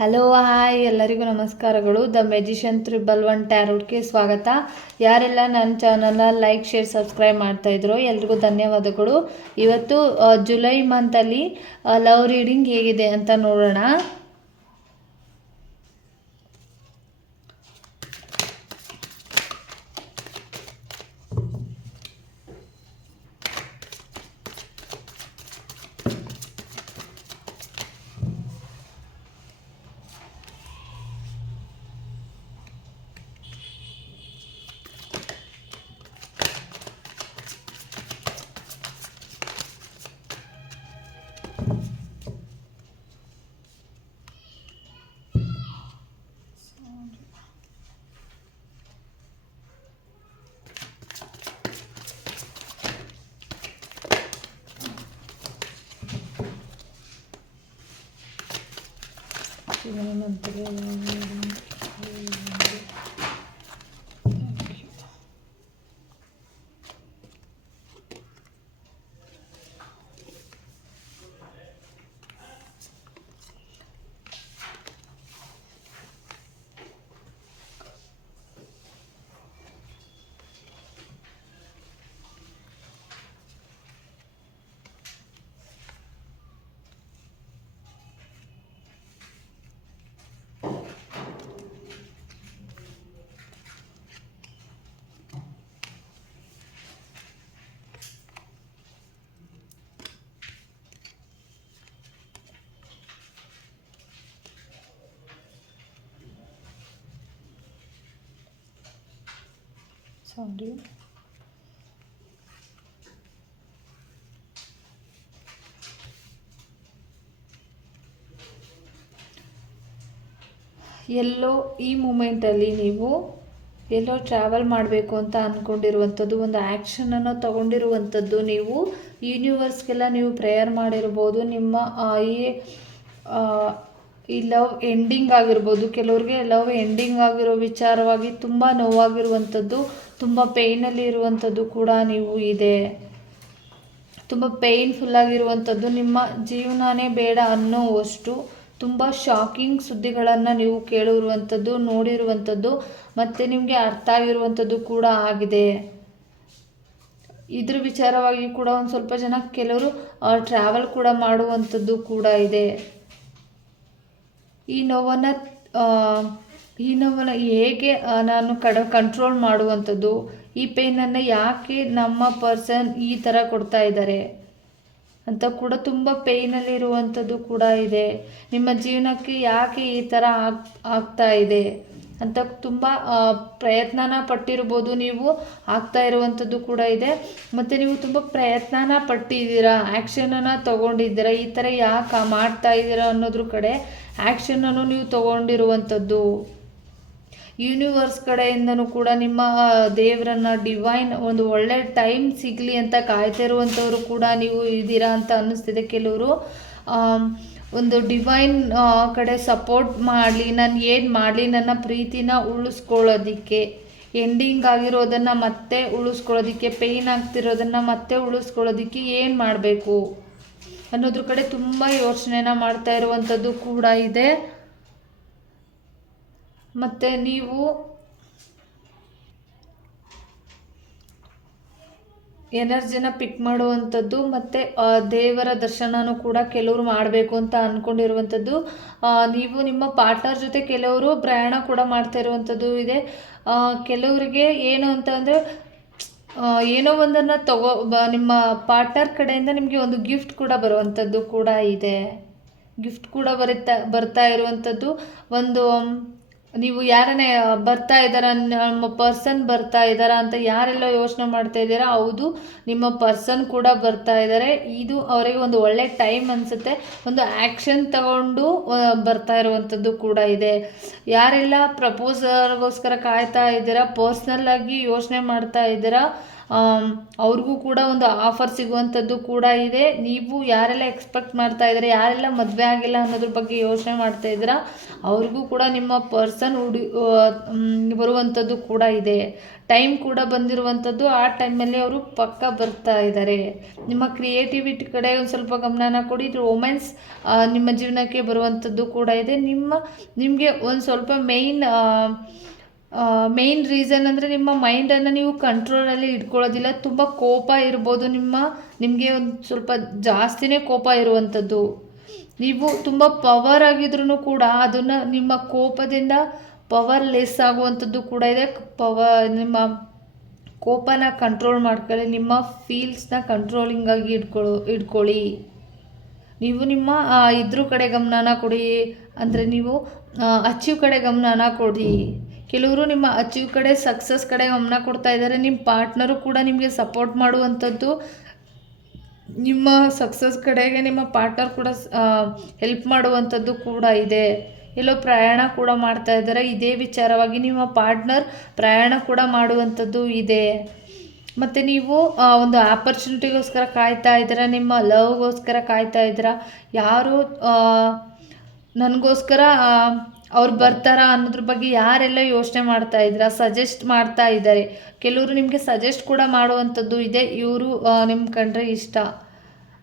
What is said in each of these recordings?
Hello hi ಎಲ್ಲರಿಗೂ ನಮಸ್ಕಾರಗಳು. The magician triple one ಟ್ಯಾರೋಟ್ಗೆ ಸ್ವಾಗತ. ಯಾರೆಲ್ಲ ನನ್ನ ಚಾನಲ್ನ ಲೈಕ್ ಶೇರ್ ಸಬ್ಸ್ಕ್ರೈಬ್ ಮಾಡ್ತಾ ಇದ್ರು ಎಲ್ರಿಗೂ ಧನ್ಯವಾದಗಳು. ಇವತ್ತು ಜುಲೈ ಮಂತಲ್ಲಿ ಲವ್ ರೀಡಿಂಗ್ ಹೇಗಿದೆ ಅಂತ ನೋಡೋಣ. July ಮಂತಲ್ಲಿ Sorry. ಎಲ್ಲೋ ಈ ಮೂಮೆಂಟಲ್ಲಿ ನೀವು ಎಲ್ಲೋ ಟ್ರಾವೆಲ್ ಮಾಡಬೇಕು ಅಂತ ಅಂದ್ಕೊಂಡಿರುವಂಥದ್ದು ಒಂದು ಆ್ಯಕ್ಷನನ್ನು ತಗೊಂಡಿರುವಂಥದ್ದು, ನೀವು ಯೂನಿವರ್ಸ್ಗೆಲ್ಲ ನೀವು ಪ್ರೇಯರ್ ಮಾಡಿರ್ಬೋದು, ನಿಮ್ಮ ಈ ಈ ಲವ್ ಎಂಡಿಂಗ್ ಆಗಿರ್ಬೋದು, ಕೆಲವ್ರಿಗೆ ಲವ್ ಎಂಡಿಂಗ್ ಆಗಿರೋ ವಿಚಾರವಾಗಿ ತುಂಬ ನೋವಾಗಿರುವಂಥದ್ದು ತುಂಬ ಪೇಯ್ನಲ್ಲಿ ಇರುವಂಥದ್ದು ಕೂಡ ನೀವು ಇದೆ. ತುಂಬ ಪೇಯ್ನ್ಫುಲ್ ಆಗಿರುವಂಥದ್ದು ನಿಮ್ಮ ಜೀವನನೇ ಬೇಡ ಅನ್ನೋವಷ್ಟು ತುಂಬ ಶಾಕಿಂಗ್ ಸುದ್ದಿಗಳನ್ನು ನೀವು ಕೇಳಿರುವಂಥದ್ದು ನೋಡಿರುವಂಥದ್ದು ಮತ್ತು ನಿಮಗೆ ಅರ್ಥ ಆಗಿರುವಂಥದ್ದು ಕೂಡ ಆಗಿದೆ. ಇದ್ರ ವಿಚಾರವಾಗಿ ಕೂಡ ಒಂದು ಸ್ವಲ್ಪ ಜನ ಕೆಲವರು ಟ್ರಾವೆಲ್ ಕೂಡ ಮಾಡುವಂಥದ್ದು ಕೂಡ ಇದೆ. ಈ ನೋವನ್ನು ಈ ನೋವನ್ನು ಹೇಗೆ ನಾನು ಕಡ ಕಂಟ್ರೋಲ್ ಮಾಡುವಂಥದ್ದು, ಈ ಪೇನನ್ನು ಯಾಕೆ ನಮ್ಮ ಪರ್ಸನ್ ಈ ಥರ ಕೊಡ್ತಾ ಇದ್ದಾರೆ? ಅಂತ ಕೂಡ ತುಂಬ ಪೇಯ್ನಲ್ಲಿರುವಂಥದ್ದು ಕೂಡ ಇದೆ. ನಿಮ್ಮ ಜೀವನಕ್ಕೆ ಯಾಕೆ ಈ ಥರ ಆಗ್, ಆಗ್ತಾ ಇದೆ? ಅಂತ ತುಂಬ ಪ್ರಯತ್ನನ ಪಟ್ಟಿರ್ಬೋದು ನೀವು, ಆಗ್ತಾ ಇರುವಂಥದ್ದು ಕೂಡ ಇದೆ. ಮತ್ತು ನೀವು ತುಂಬ ಪ್ರಯತ್ನನ ಪಟ್ಟಿದ್ದೀರಾ ಆ್ಯಕ್ಷನನ್ನು ತೊಗೊಂಡಿದ್ದೀರಾ, ಈ ಥರ ಯಾಕೆ ಮಾಡ್ತಾ ಇದ್ದೀರಾ ಅನ್ನೋದ್ರ ಕಡೆ ಆ್ಯಕ್ಷನನ್ನು ನೀವು ತಗೊಂಡಿರುವಂಥದ್ದು. ಯೂನಿವರ್ಸ್ ಕಡೆಯಿಂದನೂ ಕೂಡ ನಿಮ್ಮ ದೇವರನ್ನ ಡಿವೈನ್ ಒಂದು ಒಳ್ಳೆ ಟೈಮ್ ಸಿಗಲಿ ಅಂತ ಕಾಯ್ತಾ ಇರುವಂಥವ್ರು ಕೂಡ ನೀವು ಇದ್ದೀರಾ ಅಂತ ಅನ್ನಿಸ್ತಿದೆ ಕೆಲವರು. ಒಂದು ಡಿವೈನ್ ಕಡೆ ಸಪೋರ್ಟ್ ಮಾಡಲಿ, ನಾನು ಏನು ಮಾಡಲಿ, ನನ್ನ ಪ್ರೀತಿನ ಉಳಿಸ್ಕೊಳ್ಳೋದಕ್ಕೆ ಎಂಡಿಂಗ್ ಆಗಿರೋದನ್ನು ಮತ್ತೆ ಉಳಿಸ್ಕೊಳ್ಳೋದಕ್ಕೆ ಪೇಯ್ನ್ ಆಗ್ತಿರೋದನ್ನು ಮತ್ತೆ ಉಳಿಸ್ಕೊಳ್ಳೋದಿಕ್ಕೆ ಏನು ಮಾಡಬೇಕು ಅನ್ನೋದ್ರ ಕಡೆ ತುಂಬ ಯೋಚನೆನ ಮಾಡ್ತಾ ಇರುವಂಥದ್ದು ಕೂಡ ಇದೆ. ಮತ್ತು ನೀವು ಎನರ್ಜಿನ ಪಿಕ್ ಮಾಡುವಂಥದ್ದು ಮತ್ತು ದೇವರ ದರ್ಶನನೂ ಕೂಡ ಕೆಲವರು ಮಾಡಬೇಕು ಅಂತ ಅಂದ್ಕೊಂಡಿರುವಂಥದ್ದು ನೀವು ನಿಮ್ಮ ಪಾರ್ಟ್ನರ್ ಜೊತೆ ಕೆಲವರು ಪ್ರಯಾಣ ಕೂಡ ಮಾಡ್ತಾ ಇರುವಂಥದ್ದು ಇದೆ. ಕೆಲವರಿಗೆ ಏನು ಅಂತ ಏನೋ ಒಂದನ್ನು ತಗೋ ನಿಮ್ಮ ಪಾರ್ಟ್ನರ್ ಕಡೆಯಿಂದ ನಿಮಗೆ ಒಂದು ಗಿಫ್ಟ್ ಕೂಡ ಬರುವಂಥದ್ದು ಕೂಡ ಇದೆ. ಗಿಫ್ಟ್ ಕೂಡ ಬರುತ್ತಾ ಬರ್ತಾ ಇರುವಂಥದ್ದು. ಒಂದು ನೀವು ಯಾರನ್ನೇ ಬರ್ತಾ ಇದ್ದಾರ, ನಮ್ಮ ಪರ್ಸನ್ ಬರ್ತಾ ಇದ್ದಾರಾ ಅಂತ ಯಾರೆಲ್ಲ ಯೋಚನೆ ಮಾಡ್ತಾ ಇದ್ದೀರಾ, ಹೌದು, ನಿಮ್ಮ ಪರ್ಸನ್ ಕೂಡ ಬರ್ತಾ ಇದ್ದಾರೆ. ಇದು ಅವರಿಗೆ ಒಂದು ಒಳ್ಳೆ ಟೈಮ್ ಅನಿಸುತ್ತೆ. ಒಂದು ಆ್ಯಕ್ಷನ್ ತಗೊಂಡು ಬರ್ತಾ ಇರುವಂಥದ್ದು ಕೂಡ ಇದೆ. ಯಾರೆಲ್ಲ ಪ್ರಪೋಸರ್ಗೋಸ್ಕರ ಕಾಯ್ತಾ ಇದ್ದೀರಾ ಪರ್ಸ್ನಲ್ಲಾಗಿ ಯೋಚನೆ ಮಾಡ್ತಾ ಇದ್ದೀರಾ ಅವ್ರಿಗೂ ಕೂಡ ಒಂದು ಆಫರ್ ಸಿಗುವಂಥದ್ದು ಕೂಡ ಇದೆ. ನೀವು ಯಾರೆಲ್ಲ ಎಕ್ಸ್ಪೆಕ್ಟ್ ಮಾಡ್ತಾ ಇದ್ದಾರೆ, ಯಾರೆಲ್ಲ ಮದುವೆ ಆಗಿಲ್ಲ ಅನ್ನೋದ್ರ ಬಗ್ಗೆ ಯೋಚನೆ ಮಾಡ್ತಾ ಇದ್ದೀರಾ, ಅವ್ರಿಗೂ ಕೂಡ ನಿಮ್ಮ ಪರ್ಸನ್ ಹುಡು ಬರುವಂಥದ್ದು ಕೂಡ ಇದೆ. ಟೈಮ್ ಕೂಡ ಬಂದಿರುವಂಥದ್ದು, ಆ ಟೈಮಲ್ಲಿ ಅವರು ಪಕ್ಕ ಬರ್ತಾ ಇದ್ದಾರೆ. ನಿಮ್ಮ ಕ್ರಿಯೇಟಿವಿಟಿ ಕಡೆ ಒಂದು ಸ್ವಲ್ಪ ಗಮನನ ಕೊಡಿ. ವುಮೆನ್ಸ್ ನಿಮ್ಮ ಜೀವನಕ್ಕೆ ಬರುವಂಥದ್ದು ಕೂಡ ಇದೆ. ನಿಮ್ಮ, ನಿಮಗೆ ಒಂದು ಸ್ವಲ್ಪ ಮೇಯ್ನ್ ಮೇಯ್ನ್ ರೀಸನ್ ಅಂದರೆ ನಿಮ್ಮ ಮೈಂಡನ್ನು ನೀವು ಕಂಟ್ರೋಲಲ್ಲಿ ಇಟ್ಕೊಳ್ಳೋದಿಲ್ಲ. ತುಂಬ ಕೋಪ ಇರ್ಬೋದು ನಿಮ್ಮ, ನಿಮಗೆ ಒಂದು ಸ್ವಲ್ಪ ಜಾಸ್ತಿನೇ ಕೋಪ ಇರುವಂಥದ್ದು ನೀವು ತುಂಬ ಪವರ್ ಆಗಿದ್ರೂ ಕೂಡ ಅದನ್ನು ನಿಮ್ಮ ಕೋಪದಿಂದ ಪವರ್ ಲೆಸ್ ಆಗುವಂಥದ್ದು ಕೂಡ ಇದೆ. ಪವ ನಿಮ್ಮ ಕೋಪನ ಕಂಟ್ರೋಲ್ ಮಾಡ್ಕೊಳ್ಳಿ, ನಿಮ್ಮ ಫೀಲ್ಸ್ನ ಕಂಟ್ರೋಲಿಂಗ್ ಆಗಿ ಇಟ್ಕೊಳ್ಳೋ, ಇಟ್ಕೊಳ್ಳಿ. ನೀವು ನಿಮ್ಮ ಇದ್ರ ಕಡೆ ಗಮನನ ಕೊಡಿ. ಅಂದರೆ ನೀವು ಅಚೀವ್ ಕಡೆ ಗಮನನ ಕೊಡಿ. ಕೆಲವರು ನಿಮ್ಮ ಅಚೀವ್ ಕಡೆ ಸಕ್ಸಸ್ ಕಡೆ ಗಮನ ಕೊಡ್ತಾ ಇದ್ದಾರೆ. ನಿಮ್ಮ ಪಾರ್ಟ್ನರು ಕೂಡ ನಿಮಗೆ ಸಪೋರ್ಟ್ ಮಾಡುವಂಥದ್ದು, ನಿಮ್ಮ ಸಕ್ಸಸ್ ಕಡೆಗೆ ನಿಮ್ಮ ಪಾರ್ಟ್ನರ್ ಕೂಡ ಹೆಲ್ಪ್ ಮಾಡುವಂಥದ್ದು ಕೂಡ ಇದೆ. ಎಲ್ಲೋ ಪ್ರಯಾಣ ಕೂಡ ಮಾಡ್ತಾ ಇದ್ದಾರೆ. ಇದೇ ವಿಚಾರವಾಗಿ ನಿಮ್ಮ ಪಾರ್ಟ್ನರ್ ಪ್ರಯಾಣ ಕೂಡ ಮಾಡುವಂಥದ್ದು ಇದೆ. ಮತ್ತು ನೀವು ಒಂದು ಆಪರ್ಚುನಿಟಿಗೋಸ್ಕರ ಕಾಯ್ತಾ ಇದ್ದೀರಾ? ನಿಮ್ಮ ಲವ್ಗೋಸ್ಕರ ಕಾಯ್ತಾ ಇದ್ದೀರಾ? ಯಾರು ನನಗೋಸ್ಕರ ಅವ್ರು ಬರ್ತಾರಾ ಅನ್ನೋದ್ರ ಬಗ್ಗೆ ಯಾರೆಲ್ಲ ಯೋಚನೆ ಮಾಡ್ತಾ ಇದ್ದೀರಾ ಸಜೆಸ್ಟ್ ಮಾಡ್ತಾ ಇದ್ದಾರೆ ಕೆಲವರು ನಿಮಗೆ ಸಜೆಸ್ಟ್ ಕೂಡ ಮಾಡುವಂಥದ್ದು ಇದೆ, ಇವರು ನಿಮ್ಮ ಕಂಡ್ರೆ ಇಷ್ಟ.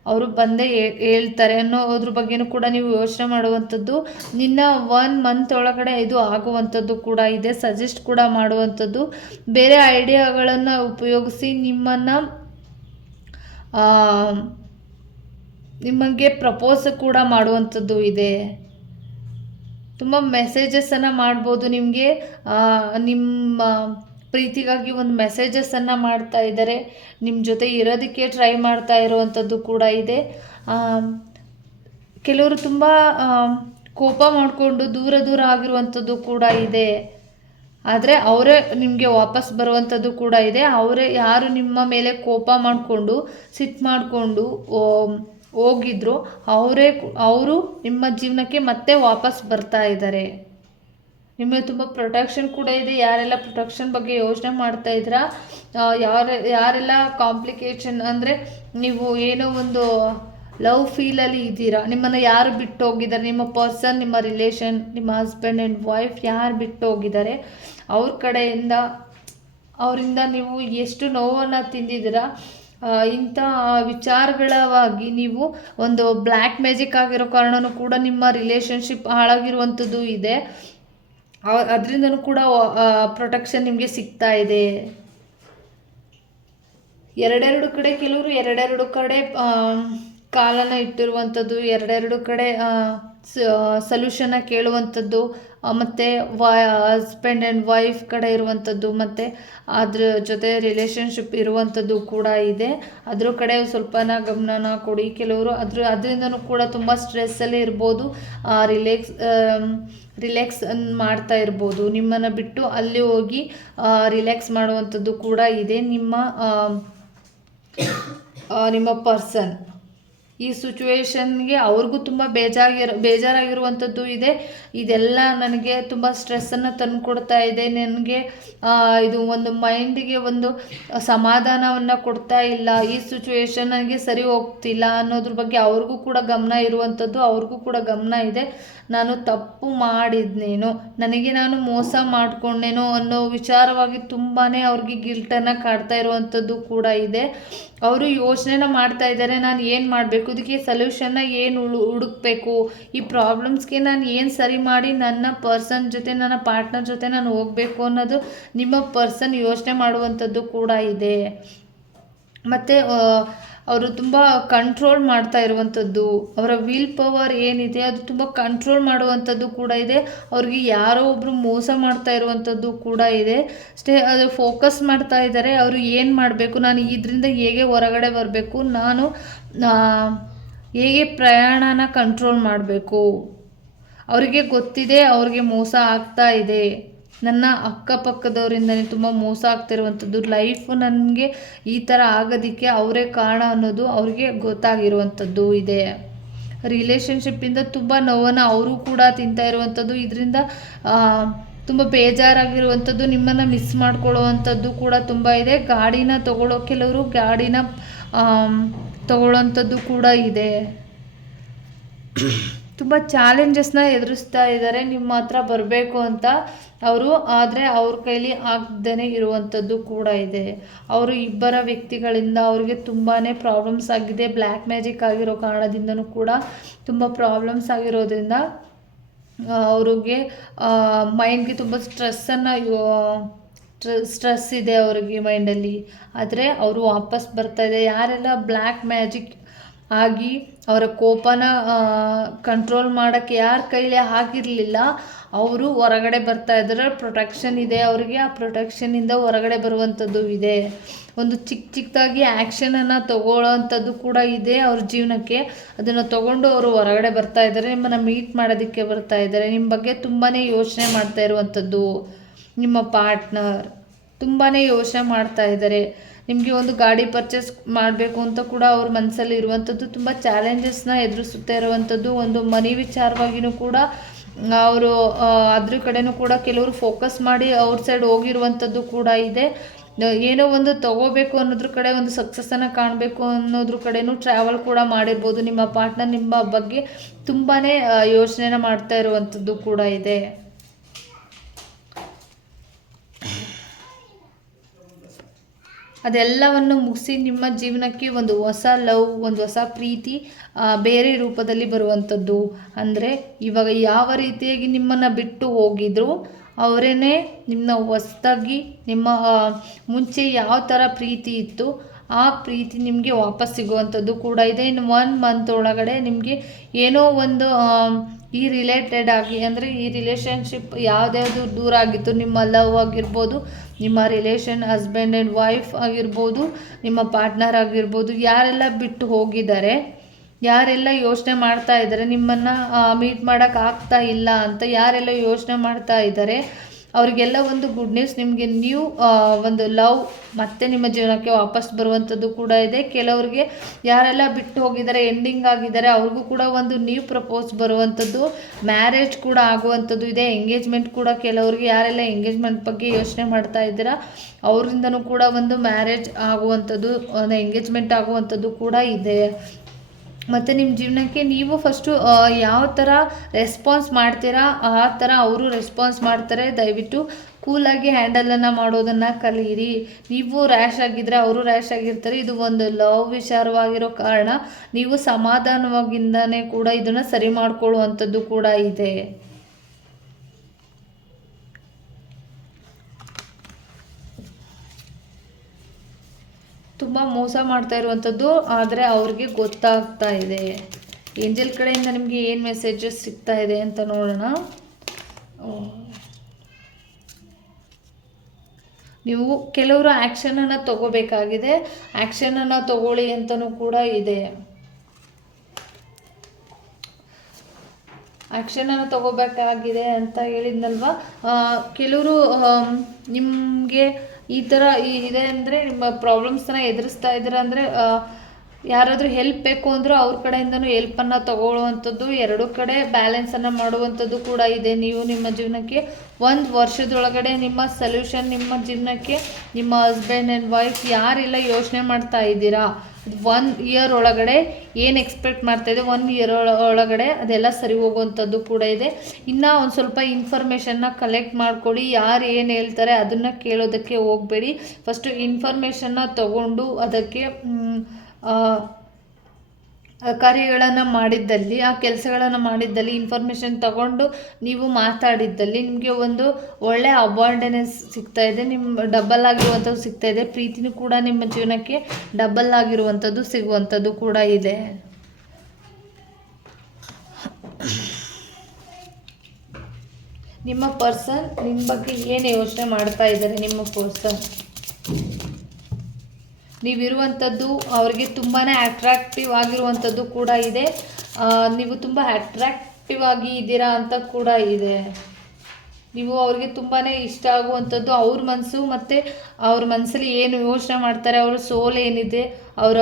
ಅವರು ಬಂದೇ ಹೇಳ್ತಾರೆ ಅನ್ನೋದ್ರ ಬಗ್ಗೆನೂ ಕೂಡ ನೀವು ಯೋಚನೆ ಮಾಡುವಂಥದ್ದು. ನಿನ್ನ ಒನ್ ಮಂತ್ ಒಳಗಡೆ ಇದು ಆಗುವಂಥದ್ದು ಕೂಡ ಇದೆ ಸಜೆಸ್ಟ್ ಕೂಡ ಮಾಡುವಂಥದ್ದು. ಬೇರೆ ಐಡಿಯಾಗಳನ್ನು ಉಪಯೋಗಿಸಿ ನಿಮ್ಮನ್ನು ನಿಮಗೆ ಪ್ರಪೋಸ್ ಕೂಡ ಮಾಡುವಂಥದ್ದು ಇದೆ. ತುಂಬ ಮೆಸೇಜಸ್ಸನ್ನು ಮಾಡ್ಬೋದು ನಿಮಗೆ. ನಿಮ್ಮ ಪ್ರೀತಿಗಾಗಿ ಒಂದು ಮೆಸೇಜಸನ್ನು ಮಾಡ್ತಾ ಇದ್ದಾರೆ. ನಿಮ್ಮ ಜೊತೆ ಇರೋದಕ್ಕೆ ಟ್ರೈ ಮಾಡ್ತಾ ಇರುವಂಥದ್ದು ಕೂಡ ಇದೆ. ಕೆಲವರು ತುಂಬ ಕೋಪ ಮಾಡಿಕೊಂಡು ದೂರ ದೂರ ಆಗಿರುವಂಥದ್ದು ಕೂಡ ಇದೆ. ಆದರೆ ಅವರೇ ನಿಮಗೆ ವಾಪಸ್ ಬರುವಂಥದ್ದು ಕೂಡ ಇದೆ. ಅವರೇ ಯಾರು ನಿಮ್ಮ ಮೇಲೆ ಕೋಪ ಮಾಡಿಕೊಂಡು ಸಿಟ್ಟು ಮಾಡಿಕೊಂಡು ಹೋಗಿದ್ರು, ಅವರೇ ಅವರು ನಿಮ್ಮ ಜೀವನಕ್ಕೆ ಮತ್ತೆ ವಾಪಸ್ ಬರ್ತಾ ಇದ್ದಾರೆ. ನಿಮಗೆ ತುಂಬ ಪ್ರೊಟೆಕ್ಷನ್ ಕೂಡ ಇದೆ, ಯಾರೆಲ್ಲ ಪ್ರೊಟೆಕ್ಷನ್ ಬಗ್ಗೆ ಯೋಚನೆ ಮಾಡ್ತಾ ಇದ್ದೀರಾ ಯಾರ ಯಾರೆಲ್ಲ ಕಾಂಪ್ಲಿಕೇಶನ್ ಅಂದರೆ ನೀವು ಏನೋ ಒಂದು ಲವ್ ಫೀಲಲ್ಲಿ ಇದ್ದೀರಾ, ನಿಮ್ಮನ್ನು ಯಾರು ಬಿಟ್ಟು ಹೋಗಿದ್ದಾರೆ ನಿಮ್ಮ ಪರ್ಸನ್ ನಿಮ್ಮ ರಿಲೇಷನ್ ನಿಮ್ಮ ಹಸ್ಬೆಂಡ್ ಆ್ಯಂಡ್ ವೈಫ್ ಯಾರು ಬಿಟ್ಟು ಹೋಗಿದ್ದಾರೆ ಅವ್ರ ಕಡೆಯಿಂದ ಅವರಿಂದ ನೀವು ಎಷ್ಟು ನೋವನ್ನು ತಿಂದಿದ್ದೀರಾ ಇಂಥ ವಿಚಾರಗಳವಾಗಿ ನೀವು ಒಂದು ಬ್ಲ್ಯಾಕ್ ಮ್ಯಾಜಿಕ್ ಆಗಿರೋ ಕಾರಣನೂ ಕೂಡ ನಿಮ್ಮ ರಿಲೇಷನ್ಶಿಪ್ ಹಾಳಾಗಿರುವಂಥದ್ದು ಇದೆ. ಅದರಿಂದನೂ ಕೂಡ ಪ್ರೊಟೆಕ್ಷನ್ ನಿಮಗೆ ಸಿಗ್ತಾ ಇದೆ. ಎರಡೆರಡು ಕಡೆ ಕೆಲವರು ಎರಡೆರಡು ಕಡೆ ಕಾಲನ ಇಟ್ಟಿರುವಂಥದ್ದು, ಎರಡೆರಡು ಕಡೆ ಸೊಲ್ಯೂಷನ್ನ ಕೇಳುವಂಥದ್ದು ಮತ್ತು ವಾ ಹಸ್ಬೆಂಡ್ ಆ್ಯಂಡ್ ವೈಫ್ ಕಡೆ ಇರುವಂಥದ್ದು, ಮತ್ತು ಅದ್ರ ಜೊತೆ ರಿಲೇಷನ್ಶಿಪ್ ಇರುವಂಥದ್ದು ಕೂಡ ಇದೆ. ಅದ್ರ ಕಡೆ ಸ್ವಲ್ಪನ ಗಮನನ ಕೊಡಿ. ಕೆಲವರು ಅದ್ರ, ಅದರಿಂದನೂ ಕೂಡ ತುಂಬ ಸ್ಟ್ರೆಸ್ಸಲ್ಲೇ ಇರ್ಬೋದು. ರಿಲ್ಯಾಕ್ಸ್ ರಿಲ್ಯಾಕ್ಸ್ ಮಾಡ್ತಾ ಇರ್ಬೋದು. ನಿಮ್ಮನ್ನು ಬಿಟ್ಟು ಅಲ್ಲಿ ಹೋಗಿ ರಿಲ್ಯಾಕ್ಸ್ ಮಾಡುವಂಥದ್ದು ಕೂಡ ಇದೆ. ನಿಮ್ಮ ನಿಮ್ಮ ಪರ್ಸನ್ ಈ ಸಿಚುವೇಶನ್ಗೆ ಅವ್ರಿಗೂ ತುಂಬ ಬೇಜಾಗಿರ ಬೇಜಾರಾಗಿರುವಂಥದ್ದು ಇದೆ. ಇದೆಲ್ಲ ನನಗೆ ತುಂಬ ಸ್ಟ್ರೆಸ್ಸನ್ನು ತಂದುಕೊಡ್ತಾ ಇದೆ. ನನಗೆ ಇದು ಒಂದು ಮೈಂಡಿಗೆ ಒಂದು ಸಮಾಧಾನವನ್ನು ಕೊಡ್ತಾ ಇಲ್ಲ. ಈ ಸಿಚುವೇಶನ್ ನನಗೆ ಸರಿ ಹೋಗ್ತಿಲ್ಲ ಅನ್ನೋದ್ರ ಬಗ್ಗೆ ಅವ್ರಿಗೂ ಕೂಡ ಗಮನ ಇರುವಂಥದ್ದು ಅವ್ರಿಗೂ ಕೂಡ ಗಮನ ಇದೆ. ನಾನು ತಪ್ಪು ಮಾಡಿದ್ನೇನೋ ನನಗೆ ನಾನು ಮೋಸ ಮಾಡಿಕೊಂಡೇನೋ ಅನ್ನೋ ವಿಚಾರವಾಗಿ ತುಂಬಾ ಅವ್ರಿಗೆ ಗಿಲ್ಟನ್ನು ಕಾಡ್ತಾ ಇರುವಂಥದ್ದು ಕೂಡ ಇದೆ. ಅವರು ಯೋಚನೆನ ಮಾಡ್ತಾ ಇದ್ದಾರೆ, ನಾನು ಏನು ಮಾಡಬೇಕು? ಇದಕ್ಕೆ ಸೊಲ್ಯೂಷನ್ನ ಏನು ಹುಡು ಹುಡುಕ್ಬೇಕು? ಈ ಪ್ರಾಬ್ಲಮ್ಸ್ಗೆ ನಾನು ಏನು ಸರಿ ಮಾಡಿ ನನ್ನ ಪರ್ಸನ್ ಜೊತೆ, ನನ್ನ ಪಾರ್ಟ್ನರ್ ಜೊತೆ ನಾನು ಹೋಗಬೇಕು ಅನ್ನೋದು ನಿಮ್ಮ ಪರ್ಸನ್ ಯೋಚನೆ ಮಾಡುವಂಥದ್ದು ಕೂಡ ಇದೆ. ಮತ್ತು ಅವರು ತುಂಬ ಕಂಟ್ರೋಲ್ ಮಾಡ್ತಾ ಇರುವಂಥದ್ದು, ಅವರ ವಿಲ್ ಪವರ್ ಏನಿದೆ ಅದು ತುಂಬ ಕಂಟ್ರೋಲ್ ಮಾಡುವಂಥದ್ದು ಕೂಡ ಇದೆ, ಅವ್ರಿಗೆ ಯಾರೋ ಒಬ್ಬರು ಮೋಸ ಮಾಡ್ತಾ ಇರುವಂಥದ್ದು ಕೂಡ ಇದೆ. ಸ್ಟೇ ಅದು ಫೋಕಸ್ ಮಾಡ್ತಾ ಇದ್ದಾರೆ, ಅವರು ಏನು ಮಾಡಬೇಕು, ನಾನು ಇದರಿಂದ ಹೇಗೆ ಹೊರಗಡೆ ಬರಬೇಕು, ನಾನು ಹೇಗೆ ಪ್ರಯಾಣನ ಕಂಟ್ರೋಲ್ ಮಾಡಬೇಕು? ಅವರಿಗೆ ಗೊತ್ತಿದೆ, ಅವ್ರಿಗೆ ಮೋಸ ಆಗ್ತಾ ಇದೆ. ನನ್ನ ಅಕ್ಕಪಕ್ಕದವರಿಂದನೇ ತುಂಬ ಮೋಸ ಆಗ್ತಿರುವಂಥದ್ದು. ಲೈಫು ನನಗೆ ಈ ಥರ ಆಗೋದಕ್ಕೆ ಅವರೇ ಕಾರಣ ಅನ್ನೋದು ಅವ್ರಿಗೆ ಗೊತ್ತಾಗಿರುವಂಥದ್ದು ಇದೆ. ರಿಲೇಷನ್ಶಿಪ್ಪಿಂದ ತುಂಬ ನೋವನ್ನು ಅವರು ಕೂಡ ತಿಂತಾ ಇರುವಂಥದ್ದು. ಇದರಿಂದ ತುಂಬ ಬೇಜಾರಾಗಿರುವಂಥದ್ದು, ನಿಮ್ಮನ್ನು ಮಿಸ್ ಮಾಡ್ಕೊಳ್ಳುವಂಥದ್ದು ಕೂಡ ತುಂಬ ಇದೆ. ಗಾಡಿನ ತಗೊಳ್ಳೋ ಕೆಲವರು ಗಾಡಿನ ತಗೊಳ್ಳೋವಂಥದ್ದು ಕೂಡ ಇದೆ. ತುಂಬ ಚಾಲೆಂಜಸ್ನ ಎದುರಿಸ್ತಾ ಇದ್ದಾರೆ ನಿಮ್ಮ ಹತ್ರ ಬರಬೇಕು ಅಂತ ಅವರು, ಆದರೆ ಅವ್ರ ಕೈಲಿ ಆಗದೇ ಇರುವಂಥದ್ದು ಕೂಡ ಇದೆ. ಅವರು ಇಬ್ಬರ ವ್ಯಕ್ತಿಗಳಿಂದ ಅವ್ರಿಗೆ ತುಂಬಾ ಪ್ರಾಬ್ಲಮ್ಸ್ ಆಗಿದೆ. ಬ್ಲ್ಯಾಕ್ ಮ್ಯಾಜಿಕ್ ಆಗಿರೋ ಕಾರಣದಿಂದನೂ ಕೂಡ ತುಂಬ ಪ್ರಾಬ್ಲಮ್ಸ್ ಆಗಿರೋದ್ರಿಂದ ಅವ್ರಿಗೆ ಮೈಂಡ್ಗೆ ತುಂಬ ಸ್ಟ್ರೆಸ್ಸನ್ನು ಸ್ಟ್ರೆಸ್ ಇದೆ ಅವರಿಗೆ ಮೈಂಡಲ್ಲಿ ಆದರೆ ಅವರು ವಾಪಸ್ ಬರ್ತಾ ಇದೆ. ಯಾರೆಲ್ಲ ಬ್ಲ್ಯಾಕ್ ಮ್ಯಾಜಿಕ್ ಆಗಿ ಅವರ ಕೋಪನ ಕಂಟ್ರೋಲ್ ಮಾಡೋಕ್ಕೆ ಯಾರ ಕೈಲಿ ಆಗಿರಲಿಲ್ಲ, ಅವರು ಹೊರಗಡೆ ಬರ್ತಾ ಇದ್ದಾರೆ. ಪ್ರೊಟೆಕ್ಷನ್ ಇದೆ ಅವರಿಗೆ. ಆ ಪ್ರೊಟೆಕ್ಷನಿಂದ ಹೊರಗಡೆ ಬರುವಂಥದ್ದು ಇದೆ. ಒಂದು ಚಿಕ್ಕ ಚಿಕ್ಕದಾಗಿ ಆ್ಯಕ್ಷನನ್ನು ತಗೊಳ್ಳೋವಂಥದ್ದು ಕೂಡ ಇದೆ ಅವ್ರ ಜೀವನಕ್ಕೆ. ಅದನ್ನು ತಗೊಂಡು ಅವರು ಹೊರಗಡೆ ಬರ್ತಾ ಇದ್ದಾರೆ. ನಿಮ್ಮನ್ನು ಮೀಟ್ ಮಾಡೋದಕ್ಕೆ ಬರ್ತಾ ಇದ್ದಾರೆ. ನಿಮ್ಮ ಬಗ್ಗೆ ತುಂಬಾ ಯೋಚನೆ ಮಾಡ್ತಾ ಇರುವಂಥದ್ದು ನಿಮ್ಮ ಪಾರ್ಟ್ನರ್ ತುಂಬಾ ಯೋಚನೆ ಮಾಡ್ತಾ ಇದ್ದಾರೆ. ನಿಮಗೆ ಒಂದು ಗಾಡಿ ಪರ್ಚೇಸ್ ಮಾಡಬೇಕು ಅಂತ ಕೂಡ ಅವ್ರ ಮನಸ್ಸಲ್ಲಿ ಇರುವಂಥದ್ದು, ತುಂಬ ಚಾಲೆಂಜಸ್ನ ಎದುರಿಸುತ್ತಾ ಇರುವಂಥದ್ದು, ಒಂದು ಮನಿ ವಿಚಾರವಾಗಿಯೂ ಕೂಡ ಅವರು ಅದ್ರ ಕಡೆನೂ ಕೂಡ ಕೆಲವರು ಫೋಕಸ್ ಮಾಡಿ ಅವ್ರ ಸೈಡ್ ಹೋಗಿರುವಂಥದ್ದು ಕೂಡ ಇದೆ. ಏನೋ ಒಂದು ತಗೋಬೇಕು ಅನ್ನೋದ್ರ ಕಡೆ, ಒಂದು ಸಕ್ಸಸ್ಸನ್ನು ಕಾಣಬೇಕು ಅನ್ನೋದ್ರ ಕಡೆನೂ ಟ್ರಾವೆಲ್ ಕೂಡ ಮಾಡಿರ್ಬೋದು ನಿಮ್ಮ ಪಾರ್ಟ್ನರ್ ನಿಮ್ಮ ಬಗ್ಗೆ ತುಂಬಾ ಯೋಚನೆನ ಮಾಡ್ತಾ ಇರುವಂಥದ್ದು ಕೂಡ ಇದೆ. ಅದೆಲ್ಲವನ್ನು ಮುಗಿಸಿ ನಿಮ್ಮ ಜೀವನಕ್ಕೆ ಒಂದು ಹೊಸ ಲವ್, ಒಂದು ಹೊಸ ಪ್ರೀತಿ ಬೇರೆ ರೂಪದಲ್ಲಿ ಬರುವಂಥದ್ದು. ಅಂದರೆ ಇವಾಗ ಯಾವ ರೀತಿಯಾಗಿ ನಿಮ್ಮನ್ನು ಬಿಟ್ಟು ಹೋಗಿದ್ರು, ಅವರೇನೆ ನಿಮ್ಮನ್ನ ಹೊಸದಾಗಿ ನಿಮ್ಮ ಮುಂಚೆ ಯಾವ ಥರ ಪ್ರೀತಿ ಇತ್ತು, ಆ ಪ್ರೀತಿ ನಿಮಗೆ ವಾಪಸ್ ಸಿಗುವಂಥದ್ದು ಕೂಡ ಇದೆ. ಇನ್ನು ಒನ್ ಮಂತ್ ಒಳಗಡೆ ನಿಮಗೆ ಏನೋ ಒಂದು ಈ ರಿಲೇಟೆಡ್ ಆಗಿ, ಅಂದರೆ ಈ ರಿಲೇಷನ್ಶಿಪ್ ಯಾವುದ್ಯಾವುದು ದೂರ ಆಗಿತ್ತು, ನಿಮ್ಮ ಲವ್ ಆಗಿರ್ಬೋದು, ನಿಮ್ಮ ರಿಲೇಷನ್ ಹಸ್ಬೆಂಡ್ ಆ್ಯಂಡ್ ವೈಫ್ ಆಗಿರ್ಬೋದು, ನಿಮ್ಮ ಪಾರ್ಟ್ನರ್ ಆಗಿರ್ಬೋದು, ಯಾರೆಲ್ಲ ಬಿಟ್ಟು ಹೋಗಿದ್ದಾರೆ, ಯಾರೆಲ್ಲ ಯೋಚನೆ ಮಾಡ್ತಾ ಇದ್ದಾರೆ, ನಿಮ್ಮನ್ನು ಮೀಟ್ ಮಾಡೋಕ್ಕಾಗ್ತಾ ಇಲ್ಲ ಅಂತ ಯಾರೆಲ್ಲ ಯೋಚನೆ ಮಾಡ್ತಾ ಇದ್ದಾರೆ ಅವರಿಗೆಲ್ಲ ಒಂದು ಗುಡ್ ನ್ಯೂಸ್ ನಿಮಗೆ ನ್ಯೂ ಒಂದು ಲವ್ ಮತ್ತೆ ನಿಮ್ಮ ಜೀವನಕ್ಕೆ ವಾಪಸ್ ಬರುವಂಥದ್ದು ಕೂಡ ಇದೆ. ಕೆಲವರಿಗೆ ಯಾರೆಲ್ಲ ಬಿಟ್ಟು ಹೋಗಿದ್ದಾರೆ ಎಂಡಿಂಗ್ ಆಗಿದ್ದಾರೆ, ಅವ್ರಿಗೂ ಕೂಡ ಒಂದು ನ್ಯೂ ಪ್ರಪೋಸ್ ಬರುವಂಥದ್ದು ಮ್ಯಾರೇಜ್ ಕೂಡ ಆಗುವಂಥದ್ದು ಇದೆ. ಎಂಗೇಜ್ಮೆಂಟ್ ಕೂಡ ಕೆಲವರಿಗೆ ಯಾರೆಲ್ಲ ಎಂಗೇಜ್ಮೆಂಟ್ ಬಗ್ಗೆ ಯೋಚನೆ ಮಾಡ್ತಾ ಇದ್ದೀರಾ, ಅವರಿಂದನೂ ಕೂಡ ಒಂದು ಮ್ಯಾರೇಜ್ ಆಗುವಂಥದ್ದು, ಒಂದು ಎಂಗೇಜ್ಮೆಂಟ್ ಆಗುವಂಥದ್ದು ಕೂಡ ಇದೆ. ಮತ್ತು ನಿಮ್ಮ ಜೀವನಕ್ಕೆ ನೀವು ಫಸ್ಟು ಯಾವ ಥರ ರೆಸ್ಪಾನ್ಸ್ ಮಾಡ್ತೀರಾ, ಆ ಥರ ಅವರು ರೆಸ್ಪಾನ್ಸ್ ಮಾಡ್ತಾರೆ, ದಯವಿಟ್ಟು ಕೂಲಾಗಿ ಹ್ಯಾಂಡಲನ್ನು ಮಾಡೋದನ್ನು ಕಲಿಯಿರಿ ನೀವು ರ್ಯಾಶ್ ಆಗಿದ್ದರೆ ಅವರು ರ್ಯಾಶ್ ಆಗಿರ್ತಾರೆ. ಇದು ಒಂದು ಲವ್ ವಿಚಾರವಾಗಿರೋ ಕಾರಣ, ನೀವು ಸಮಾಧಾನವಾಗಿಂದನೇ ಕೂಡ ಇದನ್ನು ಸರಿ ಮಾಡ್ಕೊಳ್ಳುವಂಥದ್ದು ಕೂಡ ಇದೆ. ತುಂಬ ಮೋಸ ಮಾಡ್ತಾ ಇರುವಂಥದ್ದು, ಆದರೆ ಅವ್ರಿಗೆ ಗೊತ್ತಾಗ್ತಾ ಇದೆ. ಏಂಜಲ್ ಕಡೆಯಿಂದ ನಿಮಗೆ ಏನು ಮೆಸೇಜಸ್ ಸಿಗ್ತಾ ಇದೆ ಅಂತ ನೋಡೋಣ. ನೀವು ಕೆಲವರು ಆ್ಯಕ್ಷನನ್ನು ತಗೋಬೇಕಾಗಿದೆ. ಆ್ಯಕ್ಷನನ್ನು ತಗೊಳ್ಳಿ ಅಂತಲೂ ಕೂಡ ಇದೆ. ಆ್ಯಕ್ಷನನ್ನು ತಗೋಬೇಕಾಗಿದೆ ಅಂತ ಹೇಳಿದ್ನಲ್ವಾ? ಕೆಲವರು ನಿಮಗೆ ಈ ಥರ ಇದೆ ಅಂದರೆ ನಿಮ್ಮ ಪ್ರಾಬ್ಲಮ್ಸ್ನ ಎದುರಿಸ್ತಾ ಇದ್ದೀರಾ ಅಂದರೆ ಯಾರಾದರೂ ಹೆಲ್ಪ್ ಬೇಕು ಅಂದರೂ ಅವ್ರ ಕಡೆಯಿಂದನೂ ಹೆಲ್ಪನ್ನು ತಗೊಳ್ಳುವಂಥದ್ದು, ಎರಡೂ ಕಡೆ ಬ್ಯಾಲೆನ್ಸನ್ನು ಮಾಡುವಂಥದ್ದು ಕೂಡ ಇದೆ. ನೀವು ನಿಮ್ಮ ಜೀವನಕ್ಕೆ ಒಂದು ವರ್ಷದೊಳಗಡೆ ನಿಮ್ಮ ಸೊಲ್ಯೂಷನ್ ನಿಮ್ಮ ಜೀವನಕ್ಕೆ ನಿಮ್ಮ ಹಸ್ಬೆಂಡ್ ಆ್ಯಂಡ್ ವೈಫ್ ಯಾರೆಲ್ಲ ಯೋಚನೆ ಮಾಡ್ತಾ ಇದ್ದೀರಾ? ಒನ್ ಇಯರ್ ಒಳಗಡೆ ಏನು ಎಕ್ಸ್ಪೆಕ್ಟ್ ಮಾಡ್ತಾ ಇದೆ ಒನ್ ಇಯರ್ ಒಳಗಡೆ ಅದೆಲ್ಲ ಸರಿ ಹೋಗುವಂಥದ್ದು ಕೂಡ ಇದೆ. ಇನ್ನು ಒಂದು ಸ್ವಲ್ಪ ಇನ್ಫಾರ್ಮೇಷನ್ನ ಕಲೆಕ್ಟ್ ಮಾಡ್ಕೊಳ್ಳಿ, ಯಾರು ಏನು ಹೇಳ್ತಾರೆ ಅದನ್ನು ಕೇಳೋದಕ್ಕೆ ಹೋಗಬೇಡಿ. ಫಸ್ಟು ಇನ್ಫಾರ್ಮೇಷನ್ನ ತಗೊಂಡು ಅದಕ್ಕೆ ಕಾರ್ಯಗಳನ್ನು ಮಾಡಿದ್ದಲ್ಲಿ, ಆ ಕೆಲಸಗಳನ್ನು ಮಾಡಿದ್ದಲ್ಲಿ ಇನ್ಫಾರ್ಮೇಷನ್ ತಗೊಂಡು ನೀವು ಮಾತಾಡಿದ್ದಲ್ಲಿ ನಿಮಗೆ ಒಂದು ಒಳ್ಳೆಯ ಅಬಾಂಡೆನೆಸ್ ಸಿಗ್ತಾ ಇದೆ. ನಿಮ್ಮ ಡಬಲ್ ಆಗಿರುವಂಥದ್ದು ಸಿಗ್ತಾ ಇದೆ. ಪ್ರೀತಿನೂ ಕೂಡ ನಿಮ್ಮ ಜೀವನಕ್ಕೆ ಡಬಲ್ ಆಗಿರುವಂಥದ್ದು ಸಿಗುವಂಥದ್ದು ಕೂಡ ಇದೆ. ನಿಮ್ಮ ಪರ್ಸನ್ ನಿಮ್ಮ ಬಗ್ಗೆ ಏನು ಯೋಚನೆ ಮಾಡ್ತಾ ಇದ್ದಾರೆ ನಿಮ್ಮ ಪರ್ಸನ್ ನೀವಿರುವಂಥದ್ದು ಅವರಿಗೆ ತುಂಬಾ ಅಟ್ರಾಕ್ಟಿವ್ ಆಗಿರುವಂಥದ್ದು ಕೂಡ ಇದೆ. ನೀವು ತುಂಬ ಅಟ್ರಾಕ್ಟಿವ್ ಆಗಿ ಇದ್ದೀರಾ ಅಂತ ಕೂಡ ಇದೆ. ನೀವು ಅವ್ರಿಗೆ ತುಂಬಾ ಇಷ್ಟ ಆಗುವಂಥದ್ದು ಅವ್ರ ಮನಸ್ಸು ಮತ್ತು ಅವ್ರ ಮನಸ್ಸಲ್ಲಿ ಏನು ಯೋಚನೆ ಮಾಡ್ತಾರೆ, ಅವ್ರ ಸೋಲ್ ಏನಿದೆ, ಅವರ